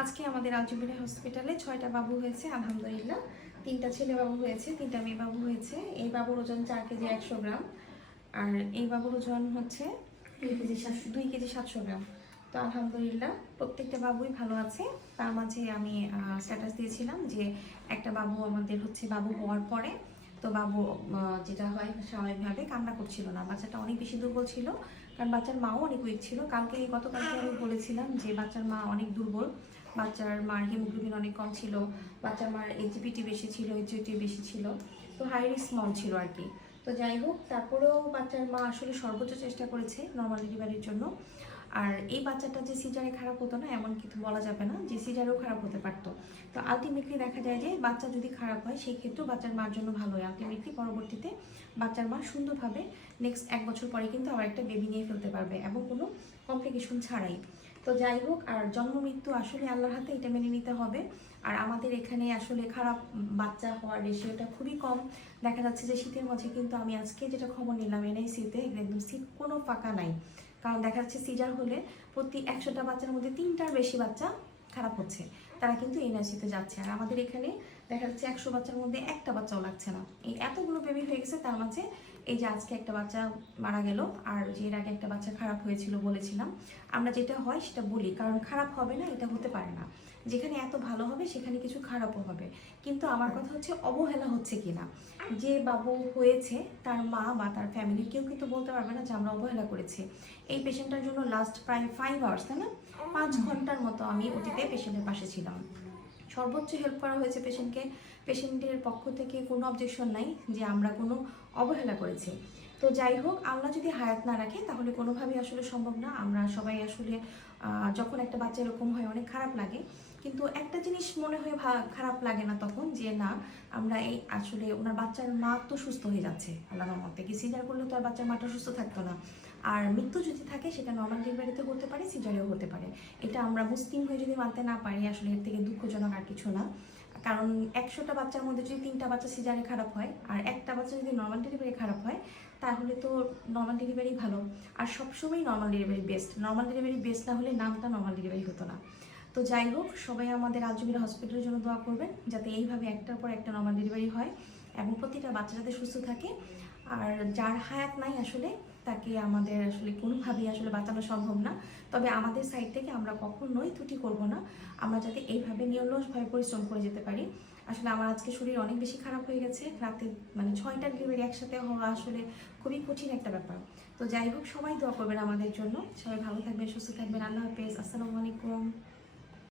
আজকে আমাদের আলজুবিরা হসপিটালে ছয়টা বাবু হয়েছে, আলহামদুলিল্লাহ। তিনটা ছেলে বাবু হয়েছে, তিনটা মেয়ে বাবু হয়েছে। এই বাবুর ওজন চার কেজি একশো গ্রাম। আর এই বাবুর ওজন হচ্ছে দুই কেজি সাতশো দুই কেজি সাতশো গ্রাম। তো আলহামদুলিল্লাহ, প্রত্যেকটা বাবুই ভালো আছে। তার মাঝে আমি স্ট্যাটাস দিয়েছিলাম যে একটা বাবু আমাদের হচ্ছে বাবু হওয়ার পরে তো বাবু যেটা হয় স্বাভাবিকভাবে কান্না করছিল না। বাচ্চাটা অনেক বেশি দুর্বল ছিল, কারণ বাচ্চার মাও অনেক উইক ছিল। কালকে গতকালকে আমি বলেছিলাম যে বাচ্চার মা অনেক দুর্বল। বাচ্চার মার হিমোগ্লোবিন অনেক কম ছিল, বাচ্চার মার এইচপিটি বেশি ছিল এইচটি বেশি ছিল, তো হাই রিস্ক মম ছিল আর কি। তো যাই হোক, তারপরেও বাচ্চার মা আসলে সর্বোচ্চ চেষ্টা করেছে নর্মাল ডেলিভারির জন্য। আর এই বাচ্চাটা যে সিজারে খারাপ হতো না, এমন কিন্তু বলা যাবে না যে সিজারেও খারাপ হতে পারতো। তো আলটিমেটলি দেখা যায় যে বাচ্চা যদি খারাপ হয়, সেই ক্ষেত্রেও বাচ্চার মার জন্য ভালো হয়। আলটিমেটলি পরবর্তীতে বাচ্চার মা সুন্দরভাবে নেক্সট এক বছর পরে কিন্তু আবার একটা বেবি নিয়ে ফেলতে পারবে এবং কোনো কমপ্লিকেশন ছাড়াই। তো যাই হোক, আর জন্ম মৃত্যু আসলে আল্লাহর হাতে এটা মেনে নিতে হবে। আর আমাদের এখানে আসলে খারাপ বাচ্চা হওয়ার রেশিওটা খুবই কম। দেখা যাচ্ছে যে শীতের মাঝে কিন্তু আমি আজকে যেটা খবর নিলাম এনআইসিতে একদম সিট কোনো ফাঁকা নাই। কারণ দেখা যাচ্ছে সিজার হলে প্রতি একশোটা বাচ্চার মধ্যে তিনটার বেশি বাচ্চা খারাপ হচ্ছে। তারা কিন্তু এনআরসিতে যাচ্ছে। আর আমাদের এখানে দেখা যাচ্ছে একশো বাচ্চার মধ্যে একটা বাচ্চাও লাগছে না। এই এতগুলো বেবি হয়ে গেছে তার মাঝে এই যে আজকে একটা বাচ্চা মারা গেল আর যে এর আগে একটা বাচ্চা খারাপ হয়েছিল বলেছিলাম আমরা যেটা হয় সেটা বলি কারণ খারাপ হবে না এটা হতে পারে না। যেখানে এত ভালো হবে সেখানে কিছু খারাপও হবে। কিন্তু আমার কথা হচ্ছে অবহেলা হচ্ছে কিনা? যে বাবু হয়েছে তার মা বা তার ফ্যামিলি কেউ কিন্তু বলতে পারবে না যে আমরা অবহেলা করেছি। এই পেশেন্টটার জন্য লাস্ট প্রায় ফাইভ আওয়ার্স তাই না? পাঁচ ঘণ্টার মতো আমি ওটিতে পেশেন্টের পাশে ছিলাম। সর্বোচ্চ হেল্প করা হয়েছে পেশেন্টকে পেশেন্টের পক্ষ থেকে কোনো অবজেকশন নাই যে আমরা কোনো অবহেলা করেছি। তো যাই হোক আল্লাহ যদি হায়াত না রাখে, তাহলে কোনোভাবেই আসলে সম্ভব না। আমরা সবাই আসলে যখন একটা বাচ্চা এরকম হয়, অনেক খারাপ লাগে। কিন্তু একটা জিনিস মনে হয় খারাপ লাগে না তখন, যে না, আমরা এই আসলে ওনার বাচ্চার মা তো সুস্থ হয়ে যাচ্ছে। আল্লাহ রহমতে। কি সিজার করলে তো আর বাচ্চার মাটা সুস্থ থাকতো না। আর মৃত্যু যদি থাকে, সেটা নর্মাল ডেলিভারিতে হতে পারে, সিজারেও হতে পারে। এটা আমরা মুসলিম হয়ে যদি মানতে না পারি, আসলে এর থেকে দুঃখজনক আর কিছু না। কারণ একশোটা বাচ্চার মধ্যে যদি তিনটা বাচ্চা সিজারে খারাপ হয়, আর একটা বাচ্চা যদি নর্মাল ডেলিভারি খারাপ হয়, তাহলে তো নর্মাল ডেলিভারি ভালো। আর সবসময় normal delivery best normal delivery best না হলে নামটা নর্মাল ডেলিভারি হতো না। তো যাই হোক, সবাই আমাদের আজমিরা হসপিটালের জন্য দোয়া করবেন, যাতে এইভাবে একটার পর একটা নর্মাল ডেলিভারি হয় এবং প্রতিটা বাচ্চা যাতে সুস্থ থাকে। আর যার হায়াত নাই আসলে তাকে আমাদের আসলে কোনোভাবেই আসলে বাঁচানো সম্ভব না। তবে আমাদের সাইড থেকে আমরা কখনোই ত্রুটি করব না। আমরা যাতে এইভাবে নিরলসভাবে পরিশ্রম করে যেতে পারি। আসলে আমার আজকে শরীর অনেক বেশি খারাপ হয়ে গেছে। রাতে মানে ছয়টা ডেলিভারি একসাথে হওয়া আসলে খুবই কঠিন একটা ব্যাপার। তো যাই হোক, সবাই দোয়া করবেন আমাদের জন্য। সবাই ভালো থাকবেন, সুস্থ থাকবেন। আল্লাহ হাফেজ। আসসালামু আলাইকুম।